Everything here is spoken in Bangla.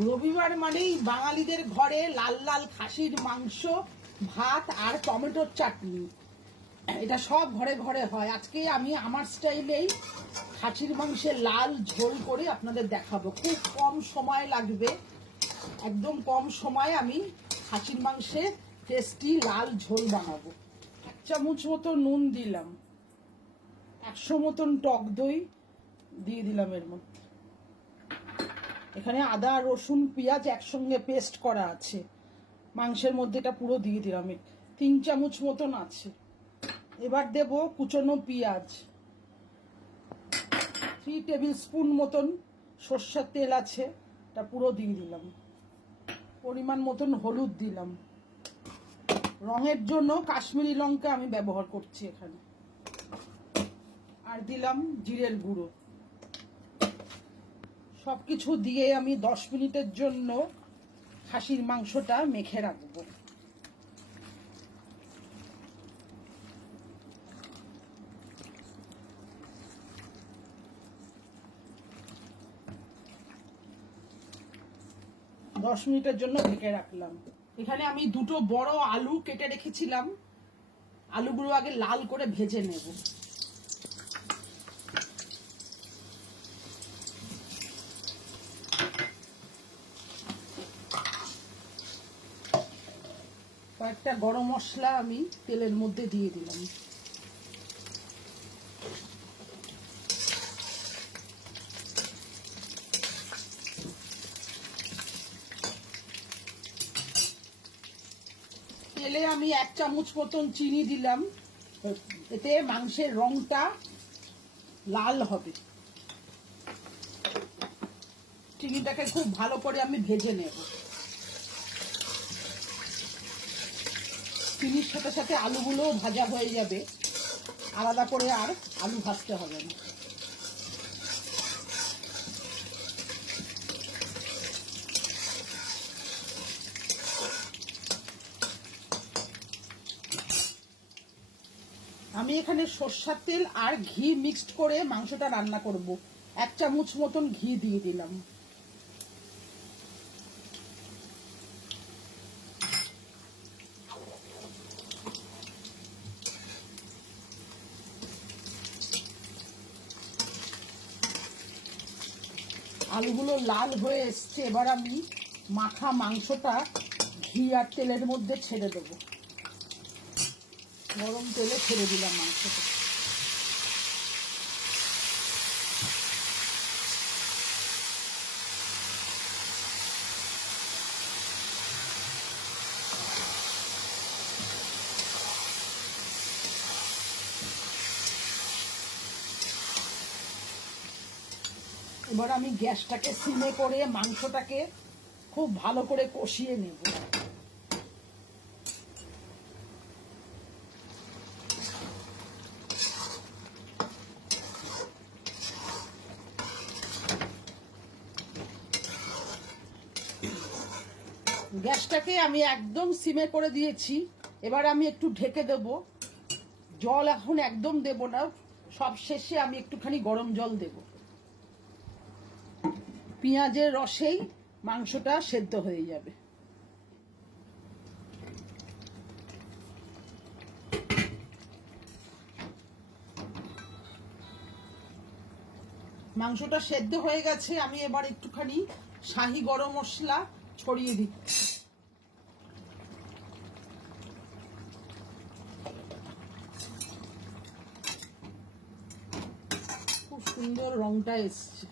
রবিবার মানেই বাঙালিদের ঘরে লাল লাল খাসির মাংস, ভাত আর টমেটোর চাটনি, এটা সব ঘরে ঘরে হয়। আজকে আমি আমার স্টাইলেই খাসির মাংসের লাল ঝোল করে আপনাদের দেখাবো। খুব কম সময় লাগবে, একদম কম সময়ে আমি খাসির মাংসের টেস্টি লাল ঝোল বানাবো। 1 চামচ মতো নুন দিলাম, 100 মতন টক দই দিয়ে দিলাম এর মধ্যে। এখানে আদা রসুন পেঁয়াজ একসঙ্গে পেস্ট করা আছে, মাংসের মধ্যে এটা পুরো দিয়ে দিলাম। 3 চামচ মতন আছে। এবার দেব কুচনো পেঁয়াজ, 3 টেবিল স্পুন মতন সর্ষের তেল আছে, এটা পুরো দিয়ে দিলাম। পরিমাণ মতন হলুদ দিলাম, রঙের জন্য কাশ্মীরি লঙ্কা আমি ব্যবহার করছি এখানে। আর দিলাম জিরের গুঁড়ো। সবকিছু দিয়ে আমি 10 মিনিটের জন্য খাসির মাংসটা মেখে রাখবো। দশ মিনিটের জন্য ঢেকে রাখলাম। এখানে আমি দুটো বড় আলু কেটে রেখেছিলাম, আলুগুলো আগে লাল করে ভেজে নেব। কয়েকটা গরম মশলা আমি তেলের মধ্যে দিয়ে দিলাম। তেলে আমি 1 চামচ মতন চিনি দিলাম, এতে মাংসের রংটা লাল হবে। চিনিটাকে খুব ভালো করে আমি ভেজে নেব। চিনির সাথে সাথে আলুগুলোও ভাজা হয়ে যাবে, আলাদা করে আর আলু ভাজতে হবে না। আমি এখানে সরষের তেল আর ঘি মিক্সড করে মাংসটা রান্না করব। 1 চামচ মতন ঘি দিয়ে দিলাম। আলুগুলো লাল হয়ে এসছে, এবার আমি মাখা মাংসটা ঘি আর তেলের মধ্যে ছেড়ে দেবো। গরম তেলে ছেড়ে দিলাম মাংসটা। এবার আমি গ্যাসটাকে সিমে করে মাংসটাকে খুব ভালো করে কষিয়ে নেব। গ্যাসটাকে আমি একদম সিমে করে দিয়েছি। এবার আমি একটু ঢেকে দেব। জল এখন একদম দেব না, সব শেষে আমি একটুখানি গরম জল দেব। পেঁয়াজের রসেই মাংসটা সেদ্ধ হয়ে যাবে। মাংসটা সেদ্ধ হয়ে গেছে, আমি এবার একটুখানি শাহি গরম মশলা ছড়িয়ে দিচ্ছি। খুব সুন্দর রংটা এসছে।